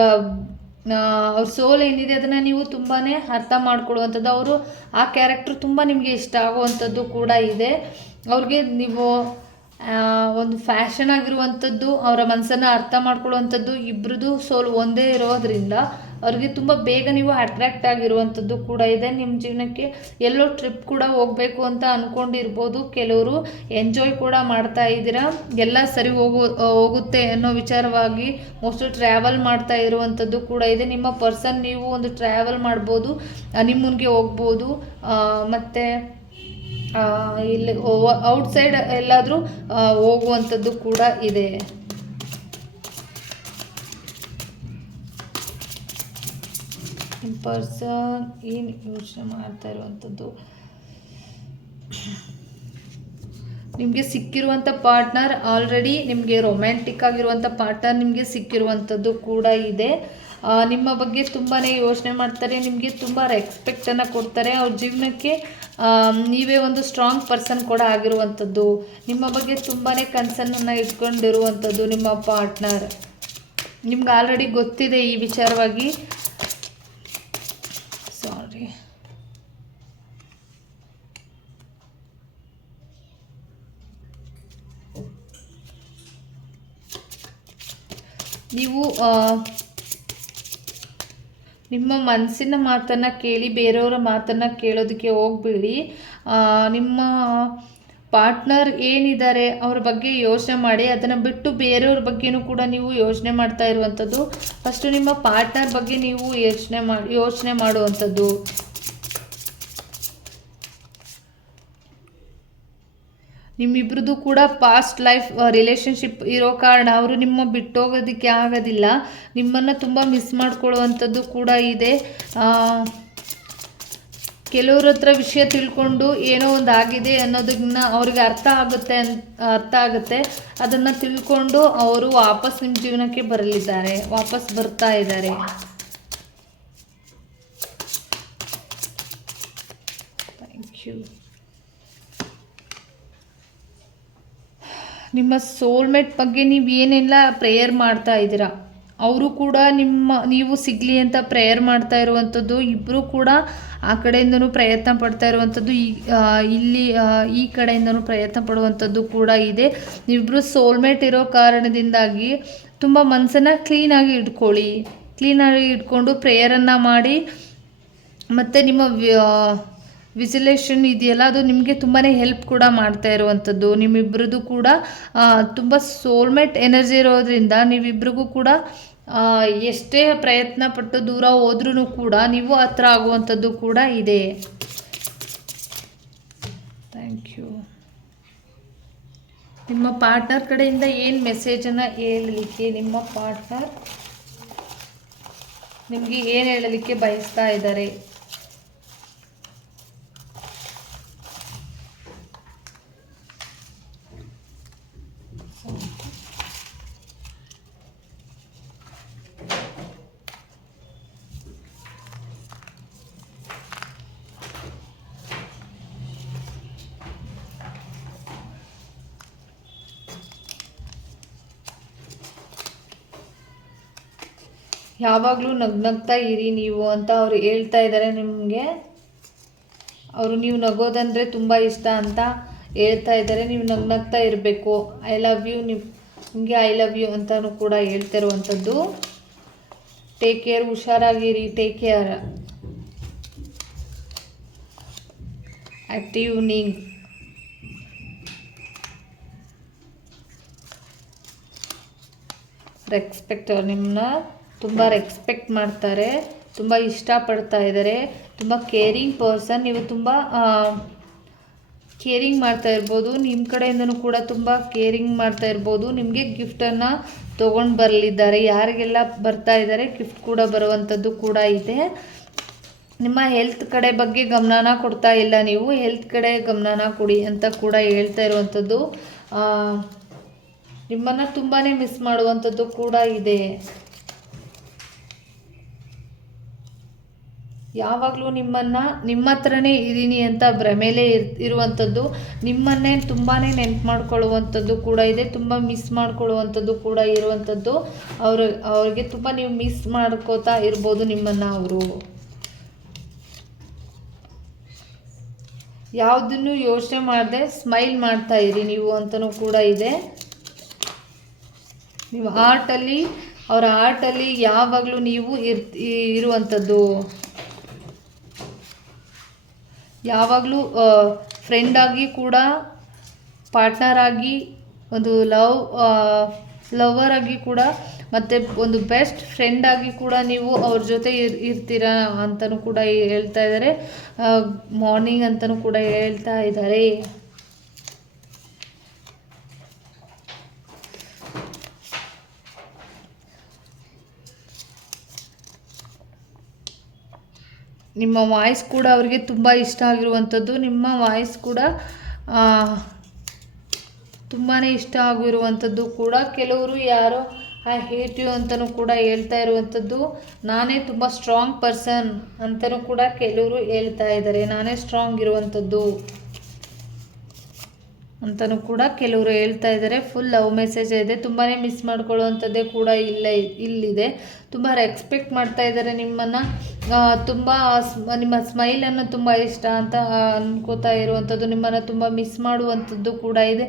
ಅವ್ರ ಸೋಲ್ ಏನಿದೆ ಅದನ್ನು ನೀವು ತುಂಬಾ ಅರ್ಥ ಮಾಡ್ಕೊಳ್ಳುವಂಥದ್ದು. ಅವರು ಆ ಕ್ಯಾರೆಕ್ಟ್ರ್ ತುಂಬ ನಿಮಗೆ ಇಷ್ಟ ಆಗುವಂಥದ್ದು ಕೂಡ ಇದೆ. ಅವ್ರಿಗೆ ನೀವು ಒಂದು ಫ್ಯಾಷನ್ ಆಗಿರುವಂಥದ್ದು ಅವರ ಮನಸ್ಸನ್ನು ಅರ್ಥ ಮಾಡ್ಕೊಳ್ಳುವಂಥದ್ದು ಇಬ್ಬರದು ಸೋಲ್ ಒಂದೇ ಇರೋದ್ರಿಂದ ಅವ್ರಿಗೆ ತುಂಬ ಬೇಗ ನೀವು ಅಟ್ರ್ಯಾಕ್ಟ್ ಆಗಿರುವಂಥದ್ದು ಕೂಡ ಇದೆ. ನಿಮ್ಮ ಜೀವನಕ್ಕೆ ಎಲ್ಲೋ ಟ್ರಿಪ್ ಕೂಡ ಹೋಗಬೇಕು ಅಂತ ಅಂದ್ಕೊಂಡಿರ್ಬೋದು ಕೆಲವರು ಎಂಜಾಯ್ ಕೂಡ ಮಾಡ್ತಾ ಇದ್ದೀರಾ? ಎಲ್ಲ ಸರಿ ಹೋಗು ಹೋಗುತ್ತೆ ಅನ್ನೋ ವಿಚಾರವಾಗಿ ಮೋಸ್ಟ್ಲಿ ಟ್ರಾವೆಲ್ ಮಾಡ್ತಾ ಇರುವಂಥದ್ದು ಕೂಡ ಇದೆ. ನಿಮ್ಮ ಪರ್ಸನ್ ನೀವು ಒಂದು ಟ್ರಾವೆಲ್ ಮಾಡ್ಬೋದು ನಿಮ್ಮನ್ಗೆ ಹೋಗ್ಬೋದು ಮತ್ತು ಇಲ್ಲಿ ಔಟ್ಸೈಡ್ ಎಲ್ಲಾದರೂ ಹೋಗುವಂಥದ್ದು ಕೂಡ ಇದೆ. ಪರ್ಸನ್ ಏನು ಯೋಚನೆ ಮಾಡ್ತಾ ಇರುವಂಥದ್ದು. ನಿಮಗೆ ಸಿಕ್ಕಿರುವಂಥ ಪಾರ್ಟ್ನರ್ ಆಲ್ರೆಡಿ ನಿಮಗೆ ರೊಮ್ಯಾಂಟಿಕ್ ಆಗಿರುವಂಥ ಪಾರ್ಟ್ನರ್ ನಿಮಗೆ ಸಿಕ್ಕಿರುವಂಥದ್ದು ಕೂಡ ಇದೆ. ನಿಮ್ಮ ಬಗ್ಗೆ ತುಂಬಾ ಯೋಚನೆ ಮಾಡ್ತಾರೆ, ನಿಮಗೆ ತುಂಬ ರೆಸ್ಪೆಕ್ಟನ್ನು ಕೊಡ್ತಾರೆ. ಅವ್ರ ಜೀವನಕ್ಕೆ ನೀವೇ ಒಂದು ಸ್ಟ್ರಾಂಗ್ ಪರ್ಸನ್ ಕೂಡ ಆಗಿರುವಂಥದ್ದು. ನಿಮ್ಮ ಬಗ್ಗೆ ತುಂಬಾ ಕನ್ಸರ್ನನ್ನು ಇಟ್ಕೊಂಡಿರುವಂಥದ್ದು ನಿಮ್ಮ ಪಾರ್ಟ್ನರ್ ನಿಮ್ಗೆ ಆಲ್ರೆಡಿ ಗೊತ್ತಿದೆ ಈ ವಿಚಾರವಾಗಿ. ಸಾರಿ ನೀವು ನಿಮ್ಮ ಮನಸ್ಸಿನ ಮಾತನ್ನು ಕೇಳಿ, ಬೇರೆಯವರ ಮಾತನ್ನು ಕೇಳೋದಕ್ಕೆ ಹೋಗ್ಬೇಡಿ. ನಿಮ್ಮ ಪಾರ್ಟ್ನರ್ ಏನಿದ್ದಾರೆ ಅವ್ರ ಬಗ್ಗೆ ಯೋಚನೆ ಮಾಡಿ, ಅದನ್ನು ಬಿಟ್ಟು ಬೇರೆಯವ್ರ ಬಗ್ಗೆನೂ ಕೂಡ ನೀವು ಯೋಚನೆ ಮಾಡ್ತಾ ಇರುವಂಥದ್ದು. ಫಸ್ಟು ನಿಮ್ಮ ಪಾರ್ಟ್ನರ್ ಬಗ್ಗೆ ನೀವು ಯೋಚನೆ ಮಾಡಿ ಯೋಚನೆ ಮಾಡುವಂಥದ್ದು. ನಿಮ್ಮಿಬ್ರದ್ದು ಕೂಡ ಪಾಸ್ಟ್ ಲೈಫ್ ರಿಲೇಷನ್ಶಿಪ್ ಇರೋ ಕಾರಣ ಅವರು ನಿಮ್ಮ ಬಿಟ್ಟೋಗೋದಕ್ಕೆ ಆಗೋದಿಲ್ಲ. ನಿಮ್ಮನ್ನು ತುಂಬ ಮಿಸ್ ಮಾಡ್ಕೊಳ್ಳುವಂಥದ್ದು ಕೂಡ ಇದೆ. ಕೆಲವ್ರ ಹತ್ರ ವಿಷಯ ತಿಳ್ಕೊಂಡು ಏನೋ ಒಂದು ಆಗಿದೆ ಅನ್ನೋದನ್ನ ಅವ್ರಿಗೆ ಅರ್ಥ ಆಗುತ್ತೆ ಅರ್ಥ ಆಗುತ್ತೆ. ಅದನ್ನು ತಿಳ್ಕೊಂಡು ಅವರು ವಾಪಸ್ ನಿಮ್ಮ ಜೀವನಕ್ಕೆ ಬರಲಿದ್ದಾರೆ. ವಾಪಸ್ ಬರ್ತಾ ಇದ್ದಾರೆ. ಥ್ಯಾಂಕ್ ಯು ನಿಮ್ಮ ಸೋಲ್ಮೇಟ್ ಬಗ್ಗೆ ನೀವು ಏನೆಲ್ಲ ಪ್ರೇಯರ್ ಮಾಡ್ತಾ ಇದ್ದೀರಾ? ಅವರು ಕೂಡ ನಿಮ್ಮ, ನೀವು ಸಿಗಲಿ ಅಂತ ಪ್ರೇಯರ್ ಮಾಡ್ತಾ ಇರುವಂಥದ್ದು ಇಬ್ಬರು ಕೂಡ ಆ ಕಡೆಯಿಂದನೂ ಪ್ರಯತ್ನ ಪಡ್ತಾ ಇರುವಂಥದ್ದು ಈ ಇಲ್ಲಿ ಈ ಕಡೆಯಿಂದನೂ ಪ್ರಯತ್ನ ಪಡುವಂಥದ್ದು ಕೂಡ ಇದೆ. ನೀವಿಬ್ಬರು ಸೋಲ್ಮೇಟ್ ಇರೋ ಕಾರಣದಿಂದಾಗಿ ತುಂಬ ಮನಸ್ಸನ್ನು ಕ್ಲೀನಾಗಿ ಇಟ್ಕೊಳ್ಳಿ. ಕ್ಲೀನಾಗಿ ಇಟ್ಕೊಂಡು ಪ್ರೇಯರನ್ನು ಮಾಡಿ, ಮತ್ತು ನಿಮ್ಮ ವಿಸಿಲೇಷನ್ ಇದೆಯಲ್ಲ, ಅದು ನಿಮಗೆ ತುಂಬಾ ಹೆಲ್ಪ್ ಕೂಡ ಮಾಡ್ತಾ ಇರುವಂಥದ್ದು. ನಿಮ್ಮಿಬ್ಬರದು ಕೂಡ ತುಂಬ ಸೋಲ್ಮೇಟ್ ಎನರ್ಜಿ ಇರೋದ್ರಿಂದ ನೀವಿಬ್ರಿಗೂ ಕೂಡ ಎಷ್ಟೇ ಪ್ರಯತ್ನ ಪಟ್ಟು ದೂರ ಹೋದ್ರೂ ಕೂಡ ನೀವು ಹತ್ರ ಆಗುವಂಥದ್ದು ಕೂಡ ಇದೆ. ಥ್ಯಾಂಕ್ ಯು ನಿಮ್ಮ ಪಾರ್ಟ್ನರ್ ಕಡೆಯಿಂದ ಏನು ಮೆಸೇಜನ್ನು ಹೇಳಲಿಕ್ಕೆ, ನಿಮ್ಮ ಪಾರ್ಟ್ನರ್ ನಿಮಗೆ ಏನು ಹೇಳಲಿಕ್ಕೆ ಬಯಸ್ತಾ ಇದ್ದಾರೆ? ಯಾವಾಗಲೂ ನಗ್ನಗ್ತಾ ಇರಿ ನೀವು ಅಂತ ಅವ್ರು ಹೇಳ್ತಾ ಇದ್ದಾರೆ ನಿಮಗೆ. ಅವರು ನೀವು ನಗೋದಂದರೆ ತುಂಬ ಇಷ್ಟ ಅಂತ ಹೇಳ್ತಾ ಇದ್ದಾರೆ ನೀವು ನಗ್ನಗ್ತಾ ಇರಬೇಕು. ಐ ಲವ್ ಯು ನೀವು ನಿಮಗೆ ಐ ಲವ್ ಯು ಅಂತಲೂ ಕೂಡ ಹೇಳ್ತಾ ಇರುವಂಥದ್ದು take care ಹುಷಾರಾಗಿರಿ take care active evening respect ನಿಮ್ಮನ್ನ ತುಂಬ ರೆಸ್ಪೆಕ್ಟ್ ಮಾಡ್ತಾರೆ, ತುಂಬ ಇಷ್ಟಪಡ್ತಾ ಇದ್ದಾರೆ, ತುಂಬ ಕೇರಿಂಗ್ ಪರ್ಸನ್ ನೀವು ತುಂಬ ಕೇರಿಂಗ್ ಮಾಡ್ತಾ ಇರ್ಬೋದು. ನಿಮ್ಮ ಕಡೆಯಿಂದನೂ ಕೂಡ ತುಂಬ ಕೇರಿಂಗ್ ಮಾಡ್ತಾ ಇರ್ಬೋದು. ನಿಮಗೆ ಗಿಫ್ಟನ್ನು ತೊಗೊಂಡು ಬರಲಿದ್ದಾರೆ. ಯಾರಿಗೆಲ್ಲ ಬರ್ತಾ ಇದ್ದಾರೆ ಗಿಫ್ಟ್ ಕೂಡ ಬರುವಂಥದ್ದು ಕೂಡ ಇದೆ. ನಿಮ್ಮ ಹೆಲ್ತ್ ಕಡೆ ಬಗ್ಗೆ ಗಮನನ ಕೊಡ್ತಾ ಇಲ್ಲ ನೀವು. ಹೆಲ್ತ್ ಕಡೆ ಗಮನನ ಕೊಡಿ ಅಂತ ಕೂಡ ಹೇಳ್ತಾ ಇರುವಂಥದ್ದು ನಿಮ್ಮನ್ನು ತುಂಬಾ ಮಿಸ್ ಮಾಡುವಂಥದ್ದು ಕೂಡ ಇದೆ. ಯಾವಾಗಲೂ ನಿಮ್ಮನ್ನು ನಿಮ್ಮ ಹತ್ರನೇ ಇದ್ದೀನಿ ಅಂತ ಭ್ರಮೇಲೇ ಇರ್, ಇರುವಂಥದ್ದು, ನಿಮ್ಮನ್ನೇ ತುಂಬಾ ನೆನ್ಪು ಮಾಡ್ಕೊಳ್ಳುವಂಥದ್ದು ಕೂಡ ಇದೆ, ತುಂಬ ಮಿಸ್ ಮಾಡ್ಕೊಳ್ಳುವಂಥದ್ದು ಕೂಡ ಇರುವಂಥದ್ದು. ಅವ್ರ, ಅವ್ರಿಗೆ ತುಂಬ ನೀವು ಮಿಸ್ ಮಾಡ್ಕೋತಾ ಇರ್ಬೋದು ನಿಮ್ಮನ್ನು ಅವರು. ಯಾವುದನ್ನು ಯೋಚನೆ ಮಾಡದೆ ಸ್ಮೈಲ್ ಮಾಡ್ತಾ ಇರಿ ನೀವು ಅಂತಲೂ ಕೂಡ ಇದೆ. ನೀವು ಆರ್ಟಲ್ಲಿ, ಅವರ ಆರ್ಟಲ್ಲಿ ಯಾವಾಗಲೂ ನೀವು ಇರ್ ಇರುವಂಥದ್ದು. ಯಾವಾಗಲೂ ಫ್ರೆಂಡ್ ಆಗಿ ಕೂಡ ಪಾರ್ಟ್ನರ್ ಆಗಿ, ಒಂದು ಲವ್ ಲವರ್ ಆಗಿ ಕೂಡ, ಮತ್ತು ಒಂದು ಬೆಸ್ಟ್ ಫ್ರೆಂಡ್ ಆಗಿ ಕೂಡ ನೀವು ಅವ್ರ ಜೊತೆ ಇರ್, ಇರ್ತೀರಾ ಅಂತಲೂ ಕೂಡ ಹೇಳ್ತಾ ಇದ್ದಾರೆ ಮಾರ್ನಿಂಗ್ ಅಂತಲೂ ಕೂಡ ಹೇಳ್ತಾ ಇದ್ದಾರೆ ನಿಮ್ಮ ವಾಯ್ಸ್ ಕೂಡ ಅವರಿಗೆ ತುಂಬ ಇಷ್ಟ ಆಗಿರುವಂಥದ್ದು. ನಿಮ್ಮ ವಾಯ್ಸ್ ಕೂಡ ತುಂಬಾ ಇಷ್ಟ ಆಗಿರುವಂಥದ್ದು ಕೂಡ. ಕೆಲವರು ಯಾರೋ ಐ ಹೇಟ್ ಯು ಅಂತಲೂ ಕೂಡ ಹೇಳ್ತಾ ಇರುವಂಥದ್ದು. ನಾನೇ ತುಂಬ ಸ್ಟ್ರಾಂಗ್ ಪರ್ಸನ್ ಅಂತಲೂ ಕೂಡ ಕೆಲವರು ಹೇಳ್ತಾ ಇದ್ದಾರೆ. ನಾನೇ ಸ್ಟ್ರಾಂಗ್ ಇರುವಂಥದ್ದು. ಅಂತಲೂ ಕೂಡ ಕೆಲವರು ಹೇಳ್ತಾ ಇದ್ದಾರೆ ಫುಲ್ ಲವ್ ಮೆಸೇಜ್ ಇದೆ. ತುಂಬಾ ಮಿಸ್ ಮಾಡ್ಕೊಳ್ಳುವಂಥದ್ದೇ ಕೂಡ ಇಲ್ಲ ಇಲ್ಲಿದೆ. ತುಂಬ ರೆಕ್ಸ್ಪೆಕ್ಟ್ ಮಾಡ್ತಾ ಇದ್ದಾರೆ ನಿಮ್ಮನ್ನು. ತುಂಬ ನಿಮ್ಮ ಸ್ಮೈಲನ್ನು ತುಂಬ ಇಷ್ಟ ಅಂತ ಅನ್ಕೋತಾ ಇರುವಂಥದ್ದು ನಿಮ್ಮನ್ನು ತುಂಬ ಮಿಸ್ ಮಾಡುವಂಥದ್ದು ಕೂಡ ಇದೆ.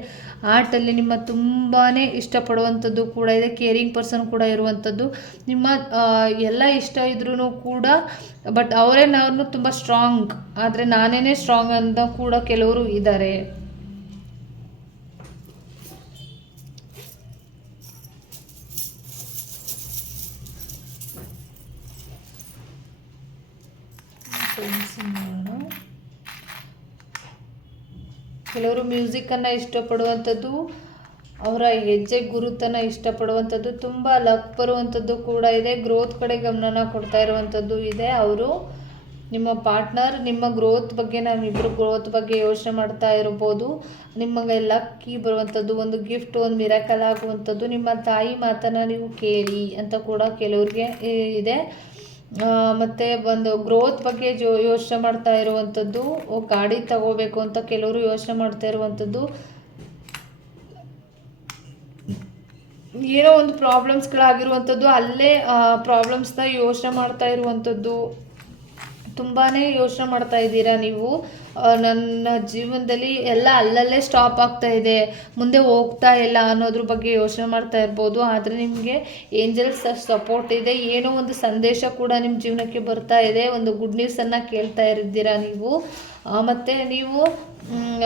ಆರ್ಟಲ್ಲಿ ನಿಮ್ಮ ತುಂಬಾ ಇಷ್ಟಪಡುವಂಥದ್ದು ಕೂಡ ಇದೆ. ಕೇರಿಂಗ್ ಪರ್ಸನ್ ಕೂಡ ಇರುವಂಥದ್ದು. ನಿಮ್ಮ ಎಲ್ಲ ಇಷ್ಟ ಇದ್ರೂ ಕೂಡ ಬಟ್ ಅವರೇ ನಾನು ತುಂಬ ಸ್ಟ್ರಾಂಗ್ ಆದರೆ ನಾನೇ ಸ್ಟ್ರಾಂಗ್ ಅಂತ ಕೂಡ ಕೆಲವರು ಇದ್ದಾರೆ ಕೆಲವರು ಮ್ಯೂಸಿಕ್ಕನ್ನು ಇಷ್ಟಪಡುವಂಥದ್ದು, ಅವರ ಹೆಜ್ಜೆ ಗುರುತನ್ನು ಇಷ್ಟಪಡುವಂಥದ್ದು, ತುಂಬ ಲಕ್ ಬರುವಂಥದ್ದು ಕೂಡ ಇದೆ. ಗ್ರೋತ್ ಕಡೆ ಗಮನನ ಕೊಡ್ತಾ ಇರುವಂಥದ್ದು ಇದೆ. ಅವರು ನಿಮ್ಮ ಪಾರ್ಟ್ನರ್ ನಿಮ್ಮ ಗ್ರೋತ್ ಬಗ್ಗೆ ನಾವಿಬ್ಬರು ಗ್ರೋತ್ ಬಗ್ಗೆ ಯೋಚನೆ ಮಾಡ್ತಾ ಇರ್ಬೋದು. ನಿಮಗೆ ಲಕ್ಕಿ ಬರುವಂಥದ್ದು, ಒಂದು ಗಿಫ್ಟ್ ಒಂದು ಮಿರಕಲ್ ಆಗುವಂಥದ್ದು, ನಿಮ್ಮ ತಾಯಿ ಮಾತನ್ನು ನೀವು ಕೇಳಿ ಅಂತ ಕೂಡ ಕೆಲವ್ರಿಗೆ ಇದೆ. ಮತ್ತು ಒಂದು ಗ್ರೋತ್ ಬಗ್ಗೆ ಜೋ ಯೋಚನೆ ಮಾಡ್ತಾ ಇರುವಂಥದ್ದು ಗಾಡಿ ತಗೋಬೇಕು ಅಂತ ಕೆಲವರು ಯೋಚನೆ ಮಾಡ್ತಾ ಇರುವಂಥದ್ದು, ಏನೋ ಒಂದು ಪ್ರಾಬ್ಲಮ್ಸ್ಗಳಾಗಿರುವಂಥದ್ದು ಅಲ್ಲೇ ಪ್ರಾಬ್ಲಮ್ಸ್ನ ಯೋಚನೆ ಮಾಡ್ತಾ ಇರುವಂಥದ್ದು ತುಂಬಾ ಯೋಚನೆ ಮಾಡ್ತಾ ಇದ್ದೀರಾ ನೀವು? ನನ್ನ ಜೀವನದಲ್ಲಿ ಎಲ್ಲ ಅಲ್ಲಲ್ಲೇ ಸ್ಟಾಪ್ ಆಗ್ತಾ ಇದೆ. ಮುಂದೆ ಹೋಗ್ತಾ ಇಲ್ಲ ಅನ್ನೋದ್ರ ಬಗ್ಗೆ ಯೋಚನೆ ಮಾಡ್ತಾ ಇರ್ಬೋದು. ಆದರೆ ನಿಮಗೆ ಏಂಜಲ್ಸ್ ಸಪೋರ್ಟ್ ಇದೆ. ಏನೋ ಒಂದು ಸಂದೇಶ ಕೂಡ ನಿಮ್ಮ ಜೀವನಕ್ಕೆ ಬರ್ತಾ ಇದೆ. ಒಂದು ಗುಡ್ ನ್ಯೂಸನ್ನು ಕೇಳ್ತಾ ಇರಿದ್ದೀರಾ ನೀವು? ಮತ್ತು ನೀವು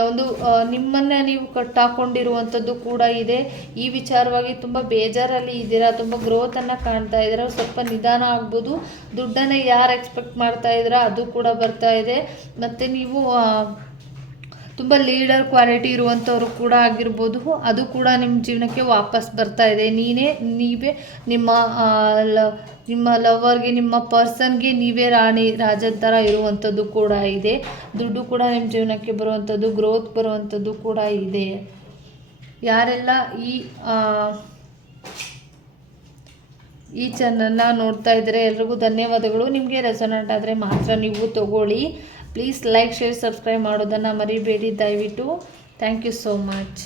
ಒಂದು ನಿಮ್ಮನ್ನು ನೀವು ಕಟ್ಟಾಕೊಂಡಿರುವಂಥದ್ದು ಕೂಡ ಇದೆ. ಈ ವಿಚಾರವಾಗಿ ತುಂಬ ಬೇಜಾರಲ್ಲಿ ಇದ್ದೀರಾ? ತುಂಬ ಗ್ರೋತನ್ನು ಕಾಣ್ತಾ ಇದ್ದೀರಾ? ಸ್ವಲ್ಪ ನಿಧಾನ ಆಗ್ಬೋದು. ದುಡ್ಡನ್ನು ಯಾರು ಎಕ್ಸ್ಪೆಕ್ಟ್ ಮಾಡ್ತಾ ಇದ್ದೀರಾ? ಅದು ಕೂಡ ಬರ್ತಾ ಇದೆ. ಮತ್ತು ನೀವು ತುಂಬ ಲೀಡರ್ ಕ್ವಾಲಿಟಿ ಇರುವಂಥವ್ರು ಕೂಡ ಆಗಿರ್ಬೋದು. ಅದು ಕೂಡ ನಿಮ್ಮ ಜೀವನಕ್ಕೆ ವಾಪಸ್ ಬರ್ತಾ ಇದೆ. ನೀನೇ, ನೀವೇ ನಿಮ್ಮ ಲ, ನಿಮ್ಮ ಲವರ್ಗೆ ನಿಮ್ಮ ಪರ್ಸನ್ಗೆ ನೀವೇ ರಾಣಿ ರಾಜದ ಥರ ಇರುವಂಥದ್ದು ಕೂಡ ಇದೆ. ದುಡ್ಡು ಕೂಡ ನಿಮ್ಮ ಜೀವನಕ್ಕೆ ಬರುವಂಥದ್ದು ಗ್ರೋತ್ ಬರುವಂಥದ್ದು ಕೂಡ ಇದೆ. ಯಾರೆಲ್ಲ ಈ ಈ ಚಾನಲ್ನ ನೋಡ್ತಾ ಇದ್ದರೆ ಎಲ್ರಿಗೂ ಧನ್ಯವಾದಗಳು. ನಿಮಗೆ ರೆಸೊನೆಂಟ್ ಆದರೆ ಮಾತ್ರ ನೀವು ತಗೊಳ್ಳಿ. ಪ್ಲೀಸ್ ಲೈಕ್ ಶೇರ್ ಸಬ್ಸ್ಕ್ರೈಬ್ ಮಾಡೋದನ್ನು ಮರಿಬೇಡಿ ದಯವಿಟ್ಟು. Thank you so much